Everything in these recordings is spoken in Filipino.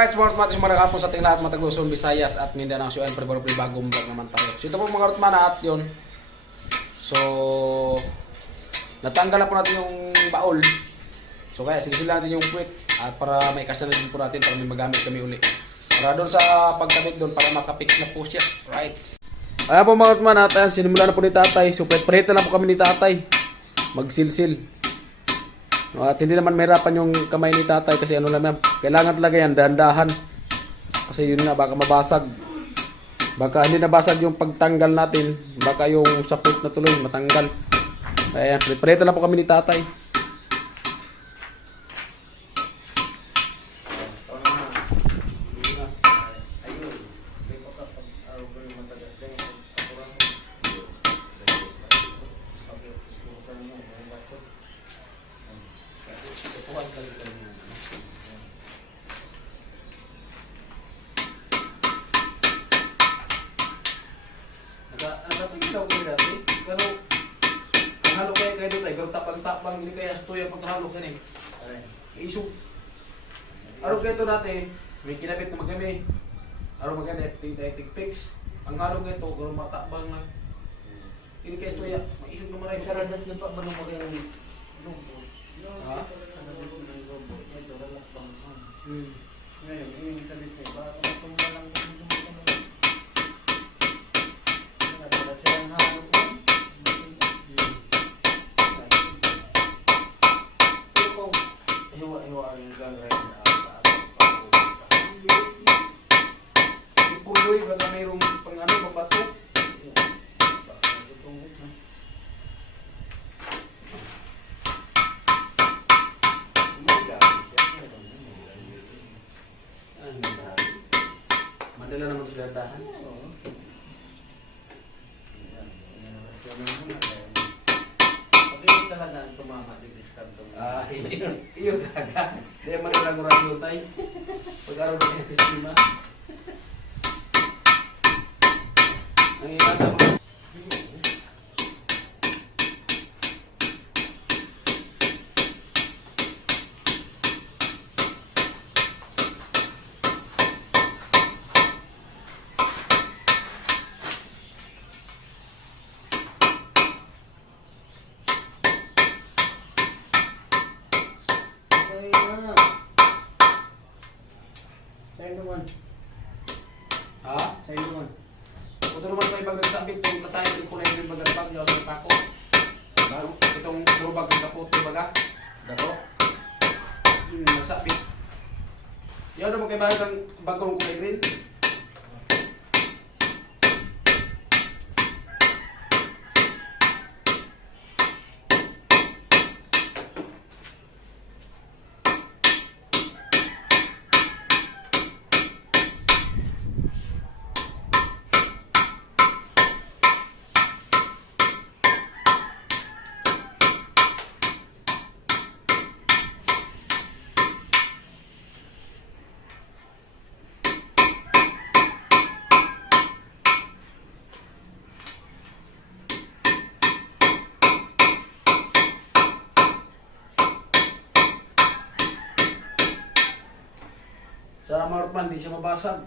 Alright, smart matis yung mga sa ating lahat, Matag Luzon, Visayas at Mindanao. So, pre bagong vlog naman tayo. So, ito po mga Rutmana at yun. So, natanggal na po natin yung baol. So, kaya sige natin yung quick at para may kasya na din po natin para may magamit kami uli. Para doon sa pagkabit doon para makapick na po siya. Right. Ayan po mga Rutmana at sinimula na po ni tatay. So, pret-preta na po kami ni tatay. Magsilsil. At hindi naman mahirapan yung kamay ni tatay kasi ano lang yan, kailangan talaga yan, dahan-dahan. Kasi yun nga, baka mabasag. Baka hindi nabasag yung pagtanggal natin, baka yung sapot na tuloy matanggal. Kaya yan, prepare na po kami ni tatay. Nagapagilaw kayo dati, pero ang halo kayo kayo doon ay pero tapang-tapang hindi kaya stuya pagkahalo kayo iso. Araw kayo ito dati, may kinabit na magkami. Araw magkami, tig-fix. Ang halo kayo ito, kung matakbang na hindi kaya stuya, maisog na maray. Saradat na pa ba nung magkayang lumbo? Ha? Ngayon, yung salit niya, baka tumutong na lang Hiwa-hiwa yung gangray na ipuloy, baka mayroong pang-ano, pabato. Madala naman sa datahan. Pag-ibig talaga ang tumama, di-discount tumama. Iyo talaga. Kaya madala mo radyo tayo. Pag-araw na yung sistema. Ang ikata mo. Ha? Sa iluman. Ito naman may pagkagsabit kung katayin yung kulay yung magarbag yung sa pako. Itong durubag ng kaputi baga. Dako. Nagsabit. Yan naman kayo bakit ang bagong kulay green. Sa Martman, di siya mabasag.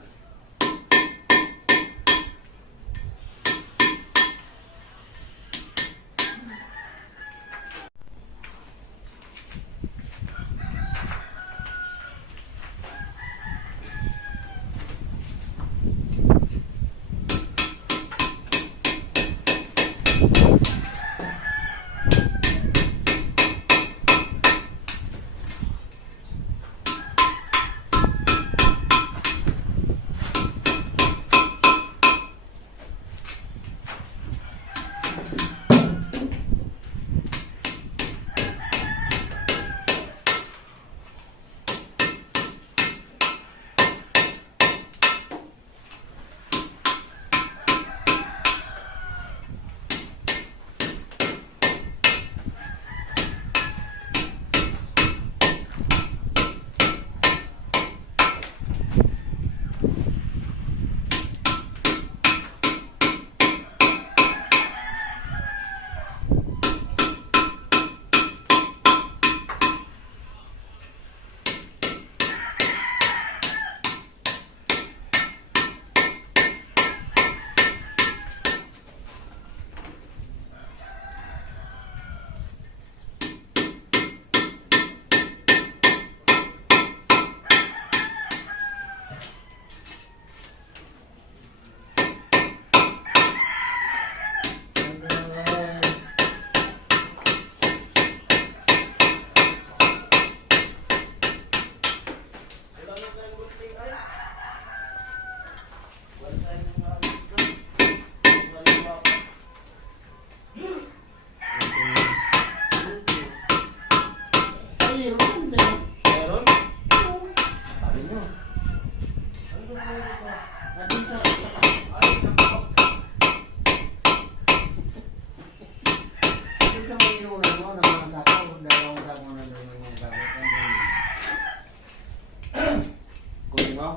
Kunin mo.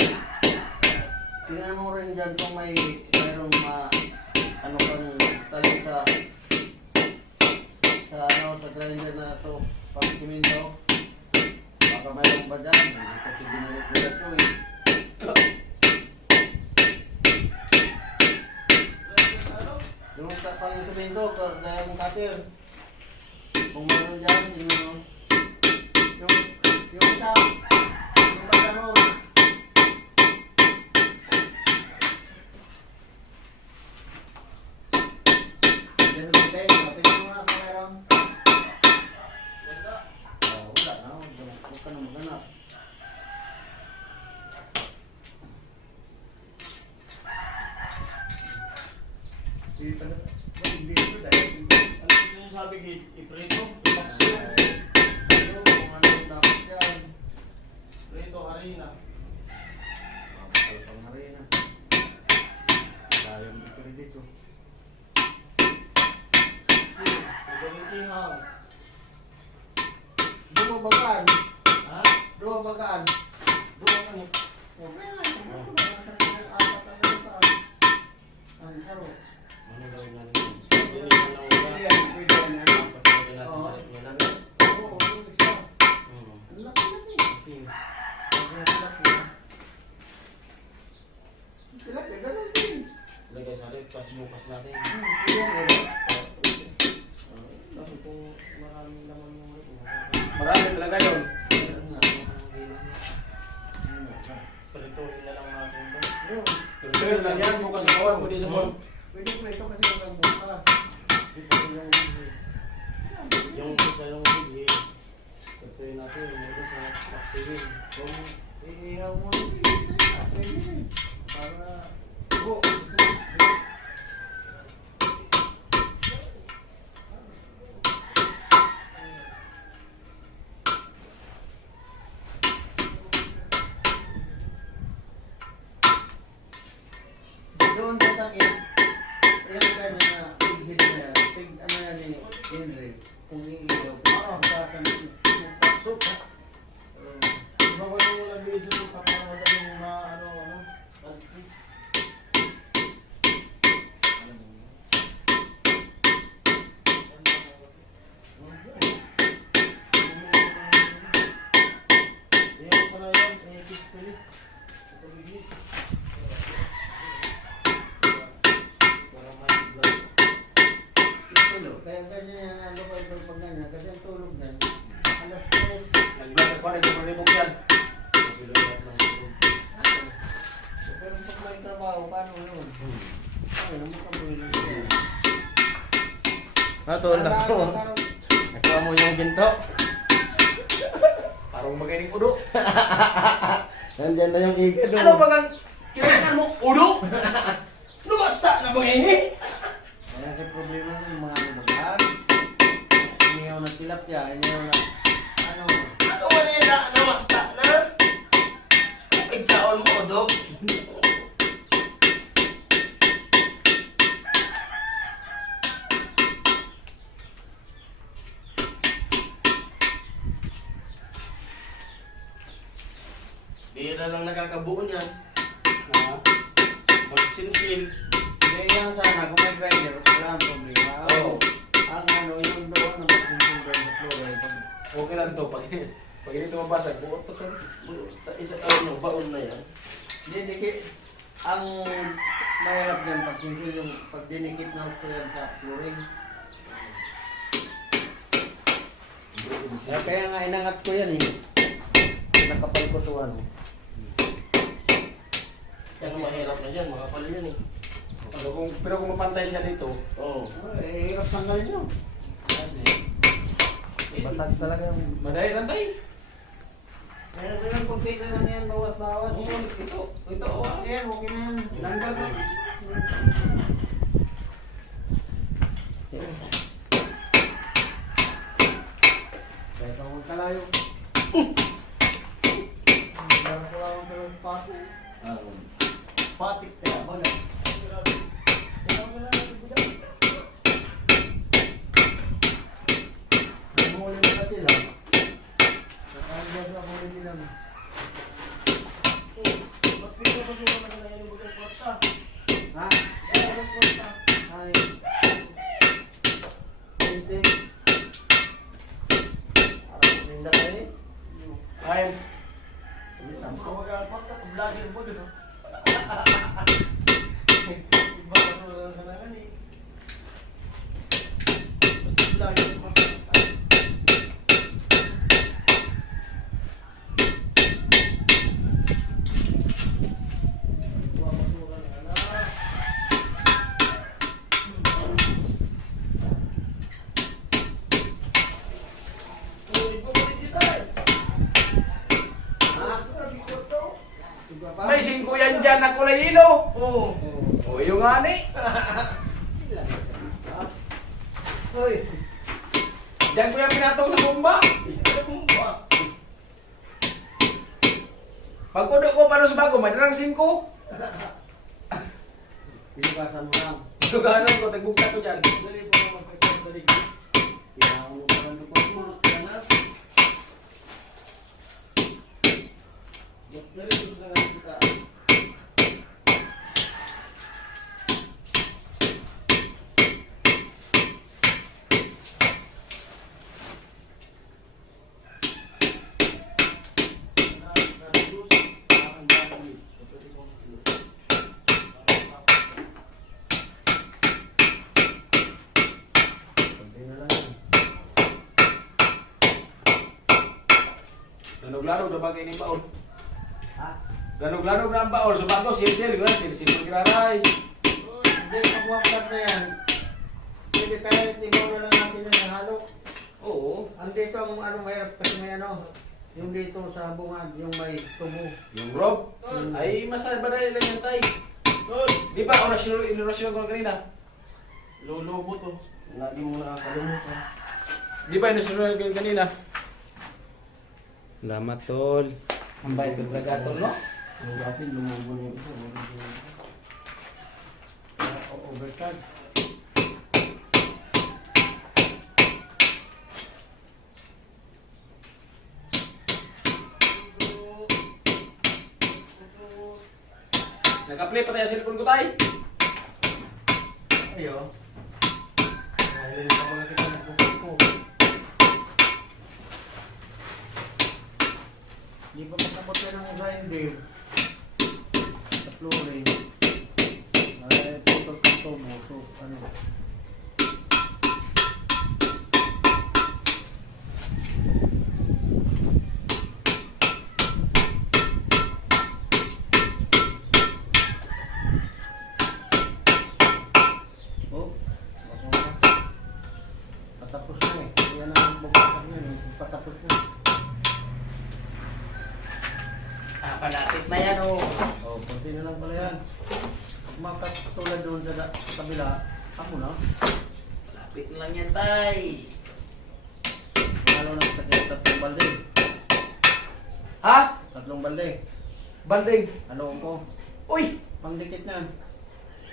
Tingnan mo rin dyan kung mayroong ano kang tali sa sa grinder na ito, pang siminto. Baka mayroong ba dyan? Kasi binalik-bilag ko eh. Yung pang siminto, gaya mong cutter. Kung mayroon dyan, tingnan mo. Yung isa, yung pagkano. Sabi iprito, ipaksiyo. Prito, harina. Gamitin Dua bagaan. ha? Dua bagaan. Dua ka ni. Ano gawin natin? Hindi na lang wala. Pwede natin balik nila. Okay. Lagay sa rin, pas bukas natin. Kasi kung maraming laman yung Marami talaga yun. prituhin na lang natin ito. Pero yun lang yan, bukas sa kawan, pwede sa buwan. Pwede po ito kasi walang buka. Yung isa yung hindi. Prituhin natin, yung sa paksihin. Kung iihaw mo, pwede. Para, doon sa takip, yung gano'n na hit na yan, ano yan ni Henry, kung iihaw, parang sa akin, pasok ha. Bawal mo lang video ito para madaling ano. Yan pala yan, kiss-pilit. Ito bigit. Para may vlog. Tulog. Kaya ganyan yan, ano pa ito pag ganyan, kasi ang tulog na, alas 3, Nag-vlog pa rin, kung rin yan. pero pag may trabaho, paano yun? Ay, naman ka mo yun. Natol na ko. Nakuha mo yung ginto. Parang magaling udo. Nandyan na yung igad. Ano ba ang kinainan mo? Udo? Lumasta na magaling. Kaya kasi problema ng mga lumagaan. Inihaw na tilapia, inihaw na, ano, Ano manila na masta na? Ikaon mo, Dok. Bira lang nakakabuo niyan. Magsinsil. hindi yan sana, kung may grinder, wala ang problema. Oo. Ang ano, yung doon na magsisimple sa fluoride. Okay lang to. Pag hindi tumabasag, buot pa ka. Isa baon na yan. Hindi, dikit. Ang mahirap yan, pag dinikit na ito yan sa fluoride. Kaya nga inangat ko yan eh. Nakapal ko ito ano. Yan ang mahirap na dyan, makapal yan eh. Pero kung mapantay siya dito, Oo. Eh, hirap tanggalin yun. Kasi, Basag talaga yung... madali lang tayo. Kaya ganun, complete na lang yan, bawat-bawat. Ito, Ayan, okay na yan. Nanggal na. Kaya ito magkalayo. Meron ko lang ang talong pato. Patik kaya ba na? Namuli na natin lang. Nakagyan sa muli nila. Ba't dito ba sila nagalayan yung bugang kwarta? Ha? Bugang kwarta. Ay. Hindi. Parang ninda kayo eh. Ay, Ang kawagaan pa, vlogger po gano'n. Iba ka na sa naman eh. Basta vlogger po. may 5 yan dyan na kulay ilo. Oo. O yung ani. Hoy. Diyan ko yung pinatong sa bomba. Pag kudo ko para sa bago, may darang 5. Pinugasan mo lang. Sugasan ko, tagbugta ko dyan. Dali po naman kay Kaya Kaya mo parang napapulot ka na. dali gusto na nga kita. Kunti na lang yan. Lanog-lanog na bagay ni baon. Ha? Lanog-lanog na ang baon. So bago, sil-sil. Sil-sil graray. Hindi, pagwaktat na yan. Pwede tayo, tingnan na lang natin yung halo. Oo. Andito ang ano mahirap kasi may ano. Yung dito sa bungad, yung may tubo. Yung rope. Ay, mas badali lang yan tay. Di ba, orasyon ko kanina? Lolobo to. Lagi mo nakakalimutan. Di ba, inasunod ko kanina? Salamat, tol. Ang bayad ng plagaton, no? Yung dati lumubo na yung isa. Overcard. Nag-apply pa tayo sa cellphone ko tay. Ayo. Dahil sa mga kita nagpupupo. Di ba matapos na ng grinder? Sa flooring. Ay, putol ka ito mo. So, ano? Oh, patapos na eh. Yan ang babasag niya eh. Patapos na. Ah, palapit na yan, oh. Oh, konti na lang pala yan. Makatulad doon sa kabila. Ako na. Palapit lang yan, tay. Lalo na sa tatlong balde. Ha? Tatlong balde. Balding. Ano ko? Uy! Pangdikit niyan.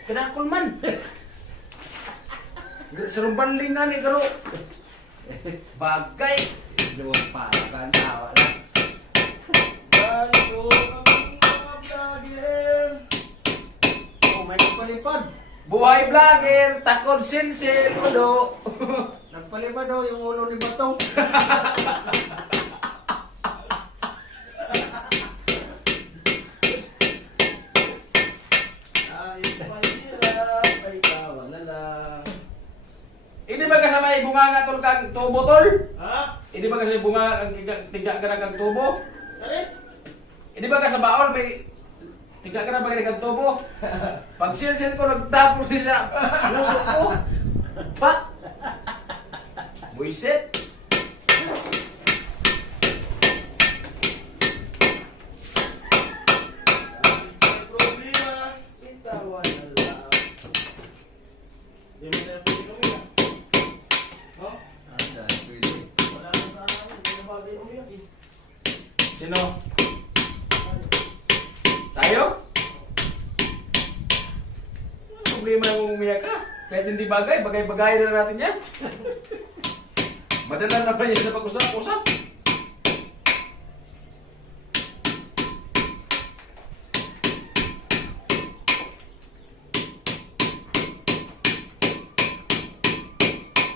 Kinakul man. Sarong balding nga ni Karo. Bagay. Doon para ka tawa na. Dali po kami mga vlogger. Oh, may nagpalipad. Buhay vlogger, takod silsil, ulo. Nagpalipad oh, yung ulo ni Batong. Ay, mahirap. Ay, tawa na lang. Hindi ba kasama yung bunga nga tol kang tubo tol? Ha? Hindi ba kasi bunga ang tiga ka na kang tubo? Dali. Hindi ba ka sa baon may tiga ka na ba kang tubo? Pag silsil ko nagtapos siya, puso ko. Pa! Buisit! May problema. Ay, tawa na lang. Di mo na pwede kami na. No? Asa, pwede. Wala na sa amin. Hindi na bagay umiyak eh. Sino? Tayo? problema yung umiyak ka. Kahit hindi bagay, bagay-bagay na natin yan. Madala naman yan sa pag-usap-usap.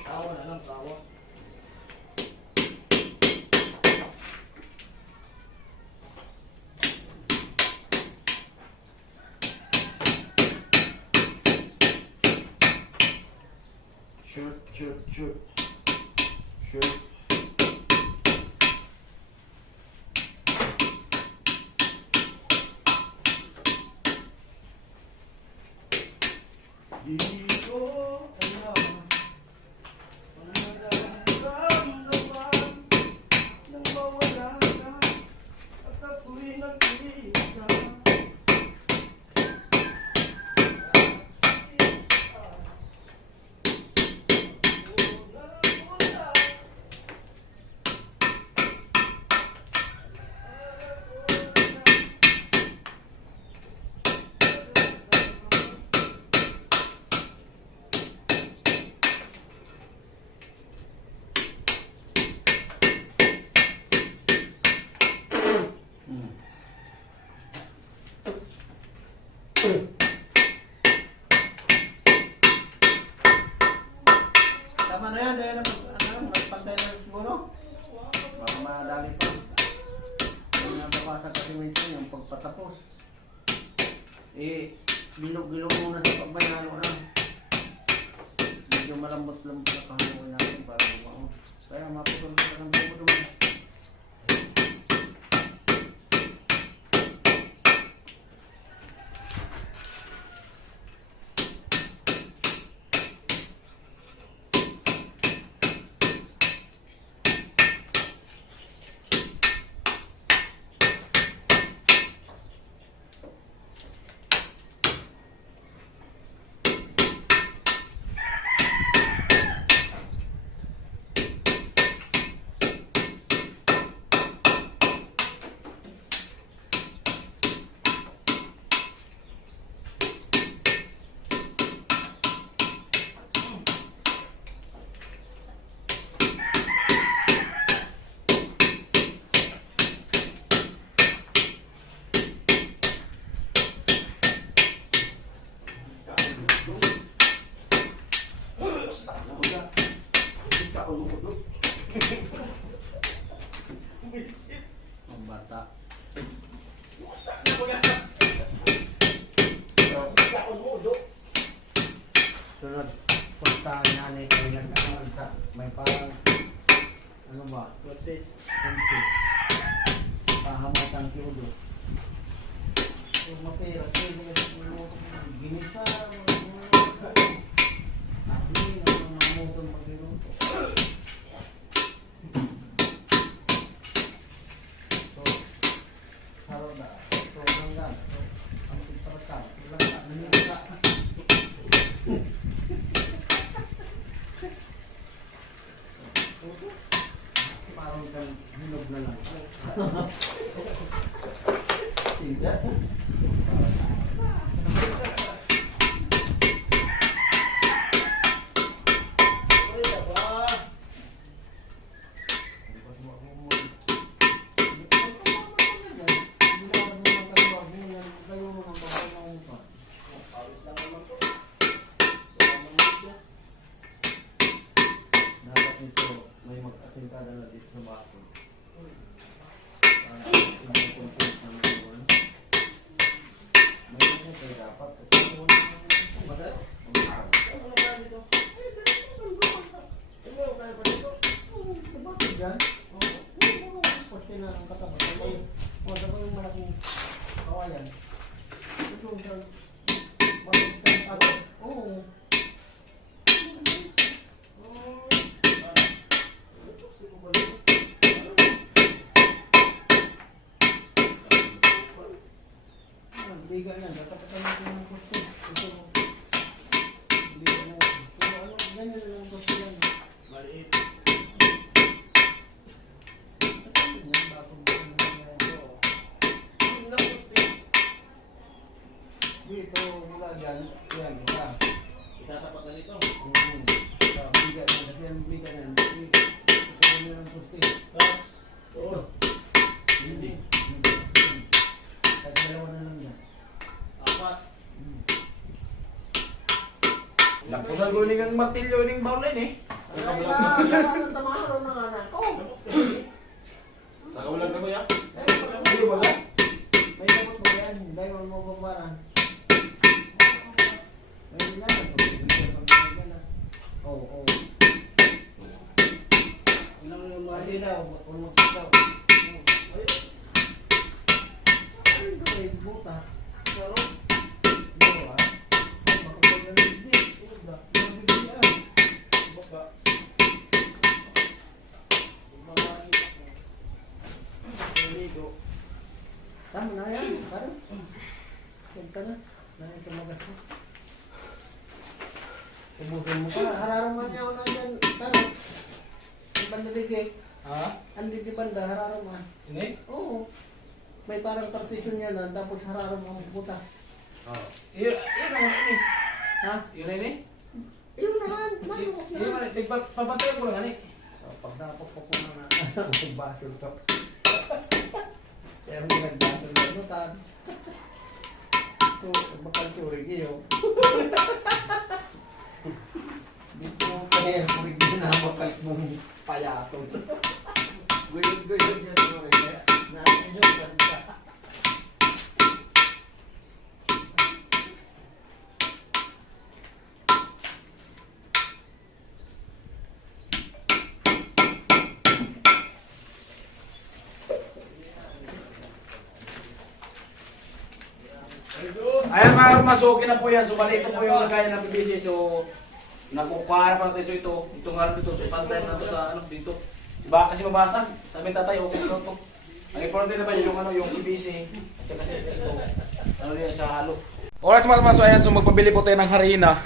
Tawa na lang, tawa. Shoot, shoot, shoot. Shoot. Di ko alam ang nararamdaman nang mawala ka at ako'y nag-iisa. Tama na yan, dahil nagpantay na siguro. Baka madali pa. Kaya nababasa kasi minsan yung pagpatapos. Bilog-bilog muna sa pagbayalo na. Medyo malambot-lambot na kahaluin natin para bumaon. Kaya maputol ka ng bumo naman. Ang bata. Sunod, punta nanay kayo nag-aaral ka. May parang, ano ba? Kunti. Pahamatan kiudo. Yung mapera, ginisa, ahli, namamutong pag-inuto. So, haro na. So, hanggang. Ang pagparakan. Langka. Nangyayaka. Parang kang hinog na lang. Tidak. Dapat nito may mag-atintada na dito sa bakod. Para hindi content ng mga may mga dapat. Masaya? Bakit dyan? Pwede na ang katapat. Wala pa yung malaking kawayan. Ito dyan. Bakit dyan ako? Oo. Liga yan, tatapatan natin ng gusto. Ito mo. Liga na yan. Pero ano, ganyan na lang gusto yan. Maliit. Tatapatan yan, bakit mo yan yan. Dito, mula dyan. Yan, isa. Itatapat na dito. Bigat na. Kasi ang bigat na. Ito mo ng pusti. Ito. Hindi. At dalawa na lang yan. Apat. Lapusan ko yung martilyo yung bawlin eh. Ay, ang tamaharo ng anak ko. Nakawalan ka kuya? May gamot mo yan. Dahil mo babaran. May ilan. Oo. Hindi daw. Ulog daw. Ay, may buta. Pero, dalawa. Baka pag-alagdi. Baka. Tama na yan. Parang. Punta na. Nangin tumagas mo. Ubusin mo pa. Hararaman niya ako na yan. Tama. Ang banda digig. Ha? Andi di banda. Hararaman. Ini? Oo. May parang partition yan na. Tapos hararaman ang puta. Yun naman ini. Ha? Yun na ini? Yun na yan. Mayroon Yun na. naman. Papatayin ko lang ini. Pagdapok ko na magbasol ka. Pero may nagbasol na nutan. Ito, bakal turig iyo. Dito kaya turig yun na bakal mong payato. Guyod-guyod yan turig kaya. Natin yun, ganda. Ayan mga masukin na po yan. So bali ito po yung lagayan ng PVC. So nakukuha pa natin ito. Ito nga dito. So pantay na ito sa ano dito. Baka kasi mabasag. Sabi tatay okay na ito. Ang importante naman yung ano yung PVC. At saka ito. Ano yan sa halo. Alright mga so ayan. So magpabili po tayo ng harina.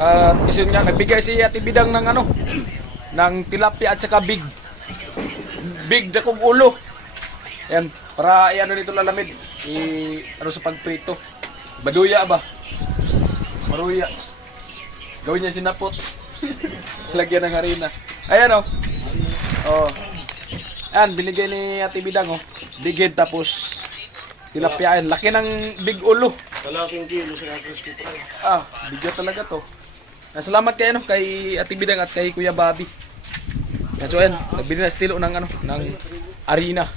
At kasi nga nagbigay si Ate Bidang ng ano ng tilapia at saka big dakong ulo. Ayan, para i-ano nito lalamig. Ano sa pagprito. Baduya ba? Maruya. Gawin niya sinapot. Lagyan ng harina. Ayan o. Oh. Ayan, binigay ni Ate Bidang oh. Big head tapos tilapia. Ayan, laki ng big ulo. Kalaking kilo sa crispy fry. Bigyan talaga to. Salamat kay ano, kay Ate Bidang at kay Kuya Bobby. So ayan, nagbili na estilo ng ano, ng harina.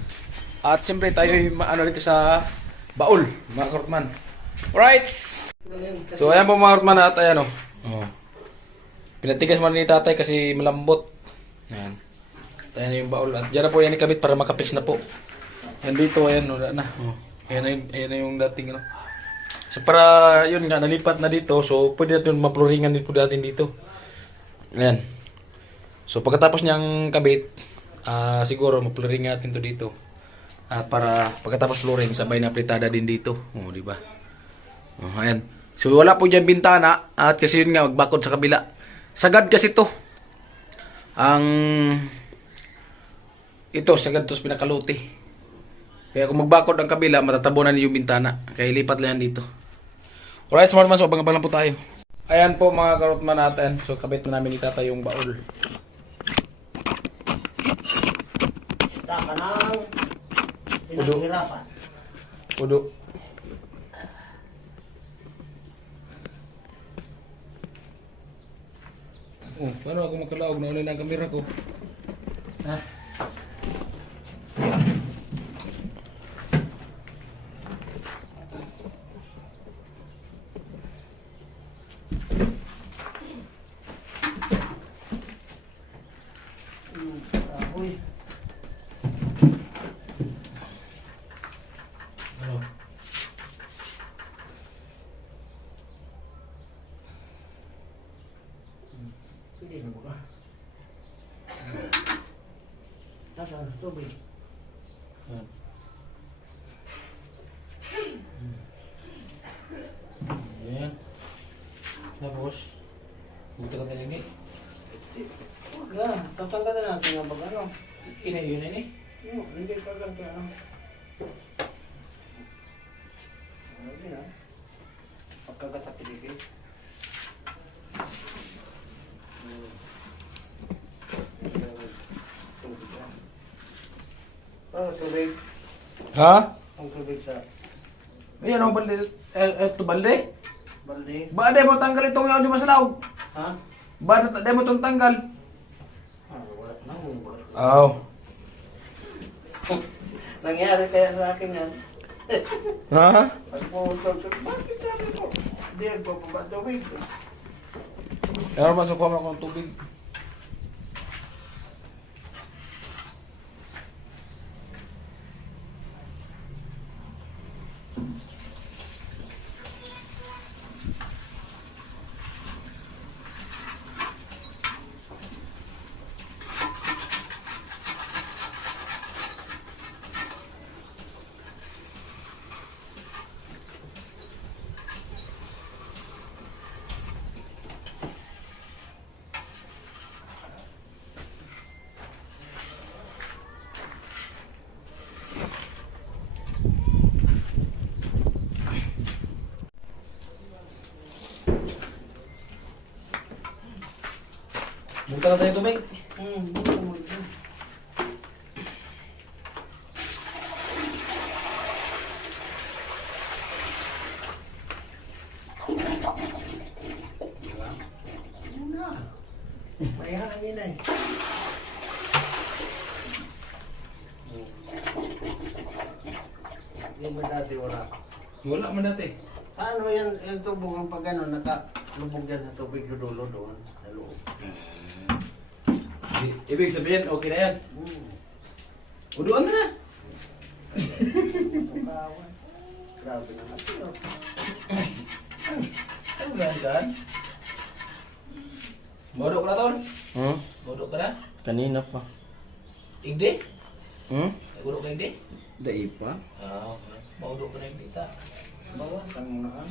At siyempre tayo ano dito sa baul, mga kartman. Alright! So ayan po mga kartman at ayan o. Oh. Pinatigas mo ni tatay kasi malambot. Ayan. Ayan na yung baul. At dyan na po yan ikabit para makapix na po. Ayan dito, ayan o. Na. Oh. Ayan na yung dating ano. So para yun nga, nalipat na dito. So pwede natin mapluringan din po natin dito. Ayan. So pagkatapos niyang kabit, siguro mapluringan natin to dito. At para pagkatapos flooring, sabay na apritada din dito. Oh, di ba? Oh, ayan. So wala po diyan bintana at kasi yun nga magbakod sa kabila. Sagad kasi to. Ito sagad to sa pinakaluti. Kaya kung magbakod ang kabila, matatabunan yung bintana. Kaya ilipat lang yan dito. Alright, smart man, so abang-abang lang po tayo. Ayan po mga karotman natin. So kabit na namin itata yung baul. Taka ng pinaghirapan. Pudo. Oh, paano ako makalaog na ulit ang kamera ko? Ha? Uy. Ano? Sige na buka. Nasaan? Tubig. Ayan. Ayan. Tapos, buta ka talaga eh. Huwag na. Tatanggalin natin ang bag ano. Yun Hindi ka ganti ano. na. Pagkagat sa piligid. Tubig yan. Tubig. Ha? Ang tubig sa Ayan ang balde. Ito balde? balde. Ba, di mo tanggal itong yaw di masalaw. Ha? Ba, di mo itong tanggal. Wala na. Wala. Oh. Nangyari kaya sa akin yan. Ha? Pag pumutol, bakit sabi ko? Hindi nagpapaba tubig. Pero masukuha mo akong tubig. Buta na tayo tubig. May hangin eh. Hindi mo dati wala. Wala man dati. Ano yan, yung tubong ang pag ano, nakalubog yan sa tubig yung dulo doon. Sa loob. Ibig sabihin, okay na yan. Uduan ka na. Kawan. Grabe na natin. Ano ba yan dyan? Modok ka na tol? Hmm? Modok ka na? Kanina pa. Igdi? Hmm? Modok ka igdi? Dai pa? Okay. Modok ka na igdi ta. Bawa, tangunaan.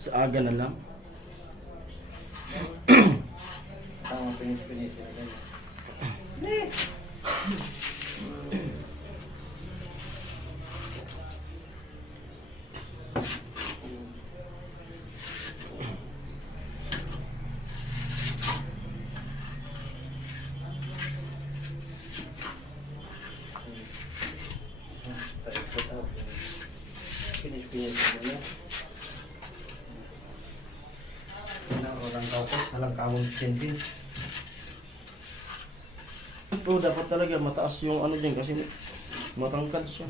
Sa aga na lang. Tama pinis-pinis na ganyan. Pinis-pinis na ganyan. Orang kapos, halang kawang sintin. Pero dapat talaga mataas yung ano dyan kasi matangkad siya.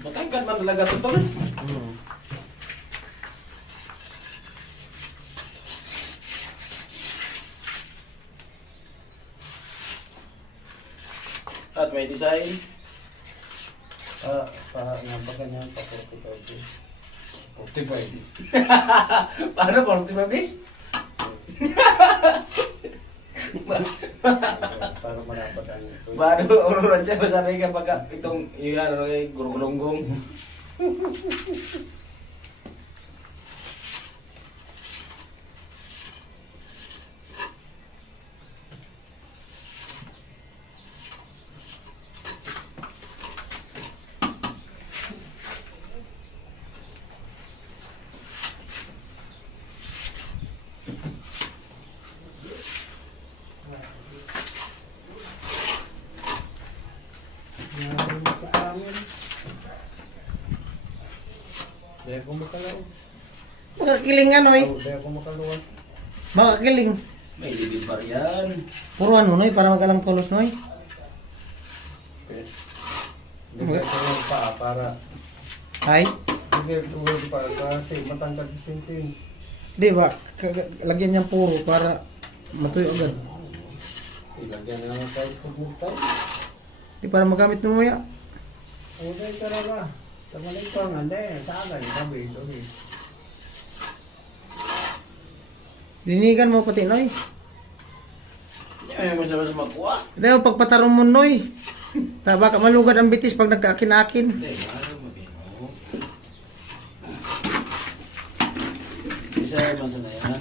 Matangkad man talaga ito tol. Hmm. At may design. Para nga ba ganyan, pa 45 days. 45 Paano 45 days? Para manapat ang ito. Baru ururan siya masabi ka pagka itong iyan guru-gulunggong. Dahil ko makalaw. Makakiling ano eh. Dahil ko makaluwan. Makakiling. May libid pa yan. Puro ano noy para magalang tulos noy. Hindi ko lang pa para. Ay, Hindi ko pa kasi matangkad sintin. di ba? Lagyan niyang puro para matuyo agad. Ilagyan na lang tayo pagmutay. Di para magamit mo ya. Uday talaga. Tamalay ko nga. Hindi, sagay. Sabi. Dinigan mo pati noy. Ay, masama sa magkuha. Dahil pagpatarong mo noy. Ta baka malugad ang bitis pag nagkaakin-akin. Hindi, ano mabino. Isa man sa na yan.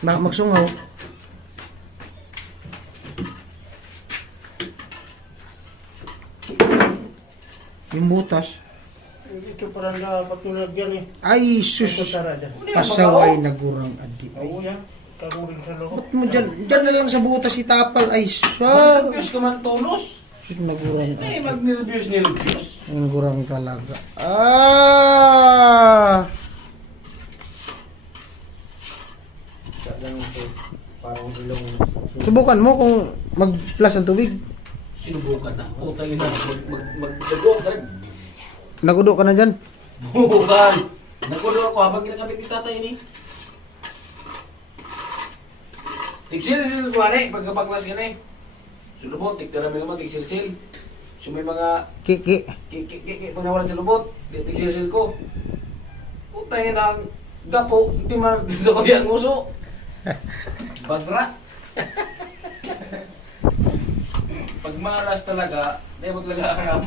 Baka magsungaw. Yung butas. Ito parang dapat nilagyan eh. Ay, Ito sus. tara dyan. Pasaway na gurang adi. Oo yan. Kaguling sa loob. Ba't mo dyan? Dyan na lang sa butas itapal. Ay, sir. Nilabiyos ka man tulos. Sus na gurang Eh, adi. mag-nilabiyos. Ang gurang talaga. Ah! Lang ito. Parang ilong. Subukan mo kung mag-flash ng tubig. Sinubukan na. Putang ina. Mag-dagong ka rin. Nagudo ka na dyan. Bukan. Nagulo ako habang ginagamit ni tatay ini. Tigsil-sil ko ane, pagkapaklas ka na eh. Sulubot, tigtara mo naman, tigsil-sil. So may mga Kiki. pag nawalan sa lubot, tigsil-sil ko. Putay na ang gapo, hindi man sa kuya ang uso. Bagra. Pag maras talaga, di mo talaga aram.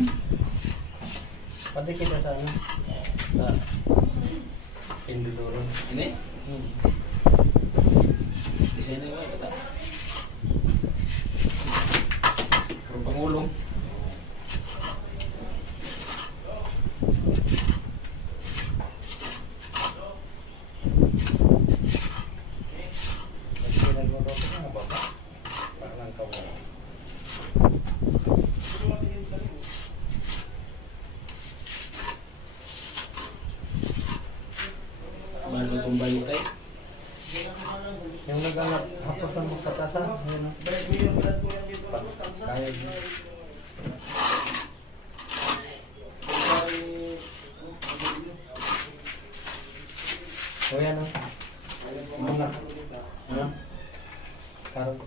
Pati kita sa ano. Sa Induloro. Ini? Design na yung ito. Puro pangulong. Pinaguloro ko na baba. Parang kawalan. Bago itong balitay. Yung nag-anak, hapos ang magkatasan. Yun o. Kaya yun. O yan o. Mga. Ano? Karot.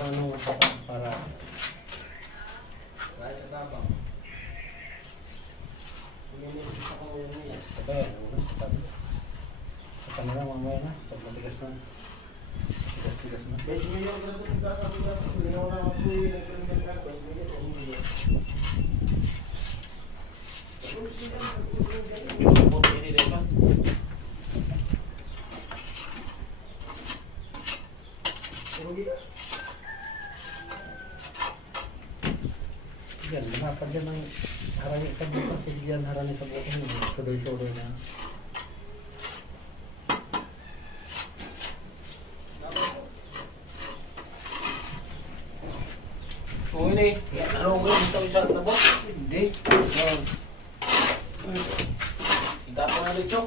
Ano para. Sabay, ano? Sabi. Sa kanila mamaya na. Pag matigas na. Tigas na. Sulubot ini deh pak. Yan, mahapad yan ang harami sa bukas. Hindi yan harami sa bukas. Sudoy-sudoy na. Oh ini, ano ko yung gusto sa nabot? Hindi. Itapon na dito.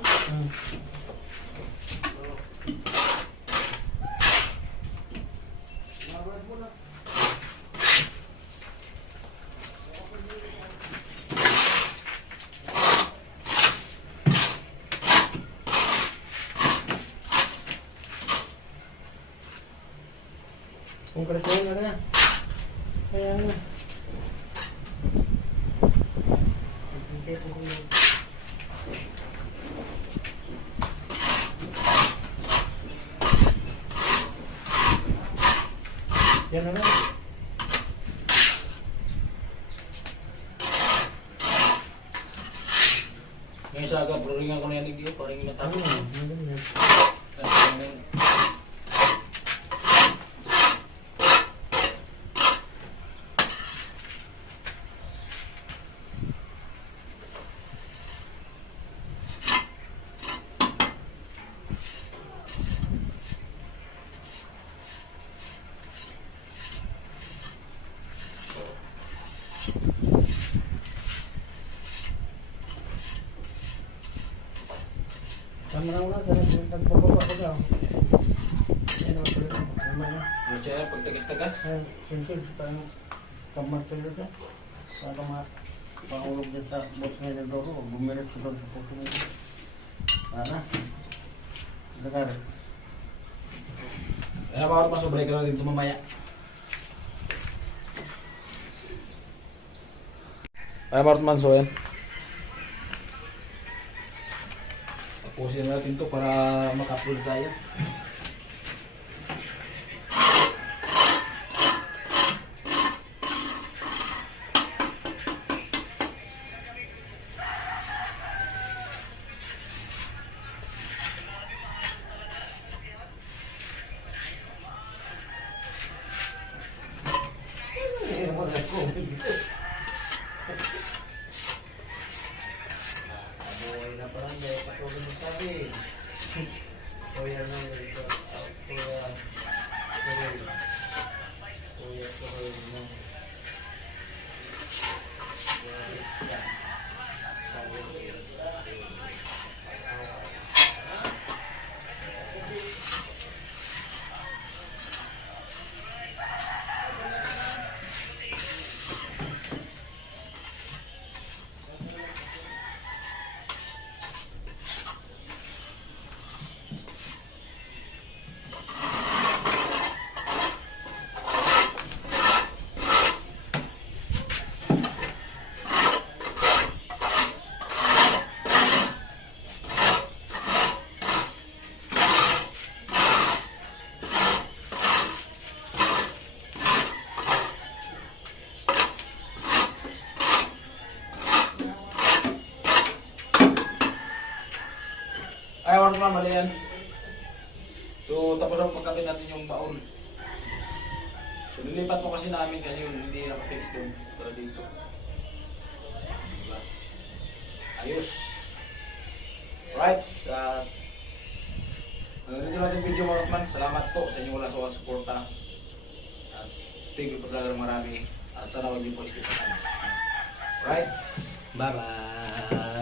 Kung kalituin na na. Kaya na. Yan na lang. Ngayon sa aga, pluringan ko na yan hindi, parang Ano matapos. na? Ano na? Tama na una, nagpapapa ko daw. Yan ang tuloy. Tama na. Ano siya, pag tagas-tagas. Ay, simple, parang kamar tuloy siya. Parang pangulog din sa boss ngayon ng Doro. Bumilit ko doon sa puso nito. Sana. Lagar. Kaya bakit masobre ka na dito mamaya? Ay, Martman, so yan. Tapusin natin to para maka-upload tayo. Ay, wala naman, mali yan. So, tapos ang pagkabit natin yung baon. So, nilipat mo kasi namin kasi yung hindi nakafix doon. Para dito. Diba? Ayos. Right. Ganito natin yung video mga kapman. Salamat po sa inyong wala sa suporta. At thank you po talaga ng marami. At sana huwag niyo po isip sa fans. Right. Bye-bye.